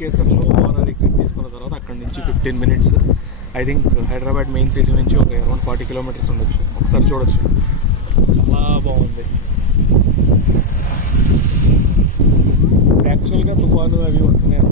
కేసర్లో ORR exit తీసుకున్న తర్వాత అక్కడ నుంచి 15 minutes I think Hyderabad main city నుంచి ఒక అరౌండ్ 40 kilometers ఉండొచ్చు. ఒకసారి చూడొచ్చు, చాలా బాగుంది. యాక్చువల్గా తుఫాను అవి వస్తున్నాయి